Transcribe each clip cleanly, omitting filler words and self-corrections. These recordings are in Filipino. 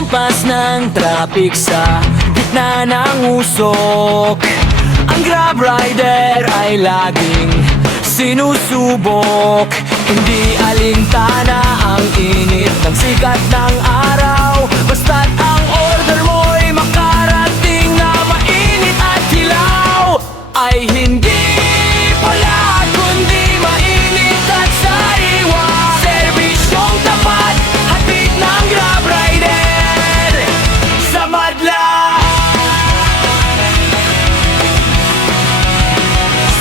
Lumampas ng traffic sa gitna ng usok. Ang Grab rider ay laging sinusubok. Hindi alintana ang init ng sikat ng araw, basta't ang order mo'y makarating na mainit at hilaw. Ay hindi pala kundi mainit at sariwa. Serbisyong tapat, hatid ng Grab rider sa madla.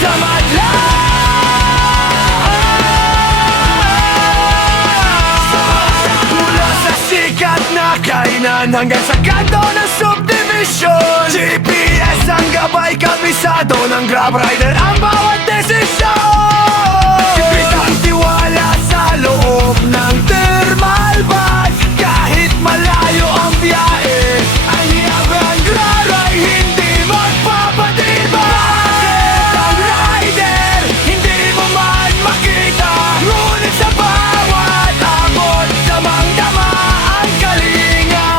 Sa madla. Mula sa sikat na kainan hanggang sa kanto ng subdivision, GPS ang gabay, kabisado ng Grab rider ang bawat desisyon. Sipit ang tiwala sa loob ng thermal bag. Kahit malayo ang biyahe, ang hiyabang Grab ay hindi magpapatibay. Ang rider, hindi mo man makita, ngunit sa bawat abot, damang-dama ang kalinga.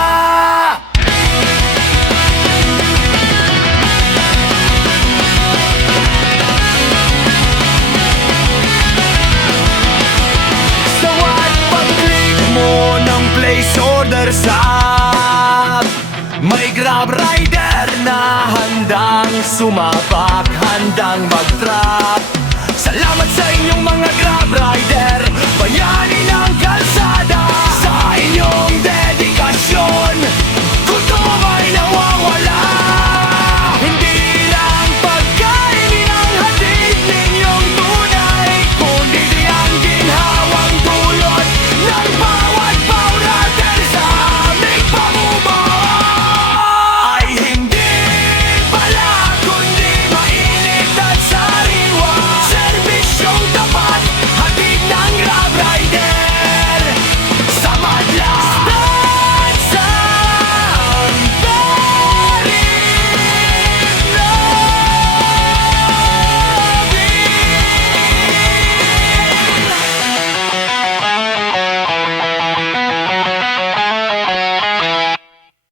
Sawat pag-click mo ng place order sa app, may Grab rider na handang sumapak, handang mag-drop. Salamat sa inyong mga Grab